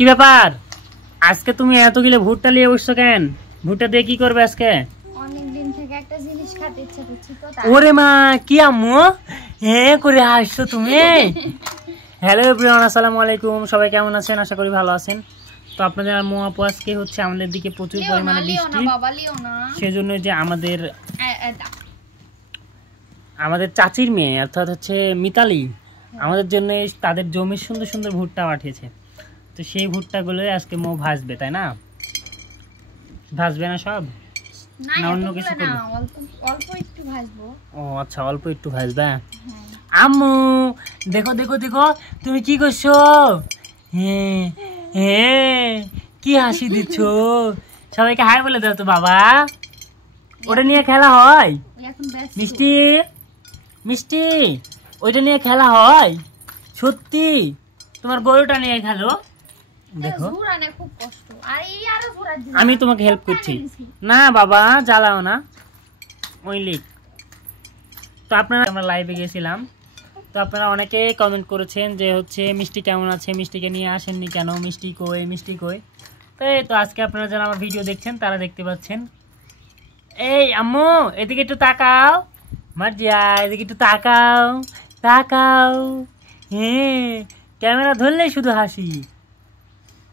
কি ব্যাপার আজকে তুমি এতগুলো ভুট্টা নিয়ে বসছো কেন? ভুট্টা দিয়ে কি করবে আজকে? অনেকদিন থেকে একটা জিনিস খেতে ইচ্ছা করছে তো তাই। ওরে মা কি আম্মু করে আসছো তুমি? হ্যালো এভরিওয়ান, আসসালামু আলাইকুম। সবাই কেমন আছেন? আশা করি ভালো আছেন। তো আপনাদের আম্মু আপু আজকে হচ্ছে আমাদের দিকে প্রচুর পরিমাণে বৃষ্টি, সেজন্য যে আমাদের চাচির মেয়ে অর্থাৎ হচ্ছে মিতালি আমাদের জন্য তাদের জমির সুন্দর সুন্দর ভুট্টা পাঠিয়েছে। তো সেই ভুট্টাগুলো আজকে মো ভাজবে, তাই না? ভাজবে না সব, না অন্য কিছু করবে? অল্প একটু ভাজবো। ও আচ্ছা, অল্প একটু ভাজবে। আম্মু দেখো দেখো দেখো তুমি কি করছো? হ্যাঁ হ্যাঁ, কি হাসি দিচ্ছ? সবাইকে হাই বলে দাও তো বাবা। ওটা নিয়ে খেলা হয় মিষ্টি মিষ্টি, ওইটা নিয়ে খেলা হয় সত্যি? তোমার গরুটা নিয়ে খেলো। দেখো আমি তোমাকে হেল্প করছি না বাবা, জ্বালাও না ওই লিক। তো আপনারা আমরা লাইভে গেছিলাম, তো আপনারা অনেকে কমেন্ট করেছেন যে হচ্ছে মিষ্টি কেমন আছে, মিষ্টিকে নিয়ে আসেননি কেন, মিষ্টি কই মিষ্টি কই। তো আজকে আপনারা যারা আমার ভিডিও দেখছেন তারা দেখতে পাচ্ছেন। এই আম্মু এদিকে একটু তাকাও, মার্জিয়া এদিকে একটু তাকাও তাকাও। হ্যাঁ ক্যামেরা ধরলে শুধু হাসি।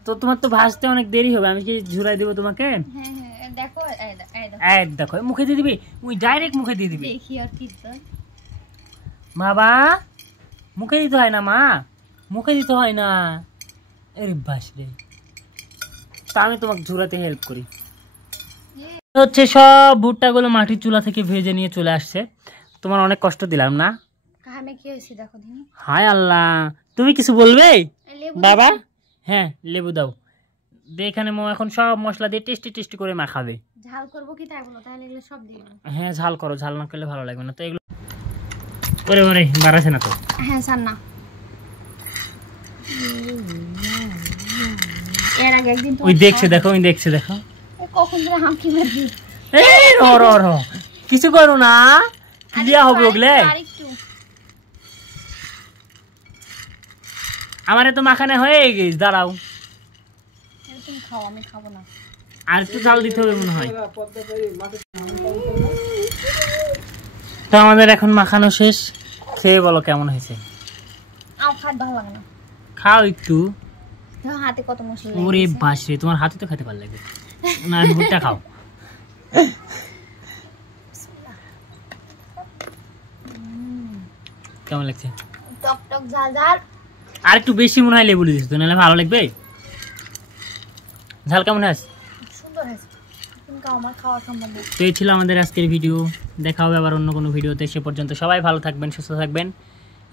তো তোমার তো ভাজতে অনেক দেরি হবে, আমি কি ঝুলাই দেবো তোমাকে? দেখো মুখে দিয়ে দিবি, ওই ডাইরেক্ট মুখে দিয়ে দিবি বাবা। মুখে দিতে হয় না মা, মুখে দিতে হয় না। আরে বাস রে, তা আমি তোমাকে ঝুলাতে হেল্প করি। হচ্ছে সব ভুট্টা গুলো মাটির চুলা থেকে ভেজে নিয়ে চলে আসছে। তোমার অনেক কষ্ট দিলাম না? হায় আল্লাহ, তুমি কিছু বলবে বাবা? হ্যাঁ লেবু দাও। এখানে এখন সব মশলা দিয়ে টেস্টি টেস্টি করে মাখাবে। ঝাল করব কি তাই বলো, তাহলে এগুলো সব দিই। হ্যাঁ ঝাল করো, ঝাল না করলে ভালো লাগবে না। তো এগুলো ওরে ওরে বাড়াছে না তো? হ্যাঁ স্যার না, এর আগে একদিন তো ওই দেখছে দেখো, ওই দেখছে দেখো কখন ধরে হাঁকি মারবি। এই র কিছু করো না, ক্লিয়ার হবে ওগুলো। আমারে তো মাখানে হয়ে গেছে, দাঁড়াও তুমি খাও, আমি খাবো না। আর একটু ঝাল দিতে হবে মনে হয়। তো আমাদের এখন মাখানো শেষ, খেয়ে বলো কেমন হয়েছে। ভালো লাগে না, খাও একটু। হাতে কত মশলা। ওরে বাস রে, তোমার হাতে তো খেতে ভালো লাগবে না, ভুট্টা খাও। কেমন লাগছে? টক টক ঝাল ঝাল। আর একটু বেশি মনে হয় লেবু দিস তো, নাহলে ভালো লাগবে। ঝাল কেমন আছে? সুন্দর আছে, কিন্তু আমার খাওয়া সম্ভব না। তো এই ছিল আমাদের আজকের ভিডিও। দেখা হবে আবার অন্য কোনো ভিডিওতে। সে পর্যন্ত সবাই ভালো থাকবেন, সুস্থ থাকবেন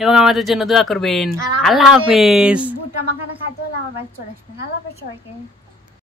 এবং আমাদের জন্য দোয়া করবেন। আল্লাহ হাফেজ। ভুট্টা মাখানা খাইতে হলে আমার বাড়ি চলে আসবেন। আল্লাহ হাফেজ সবাইকে।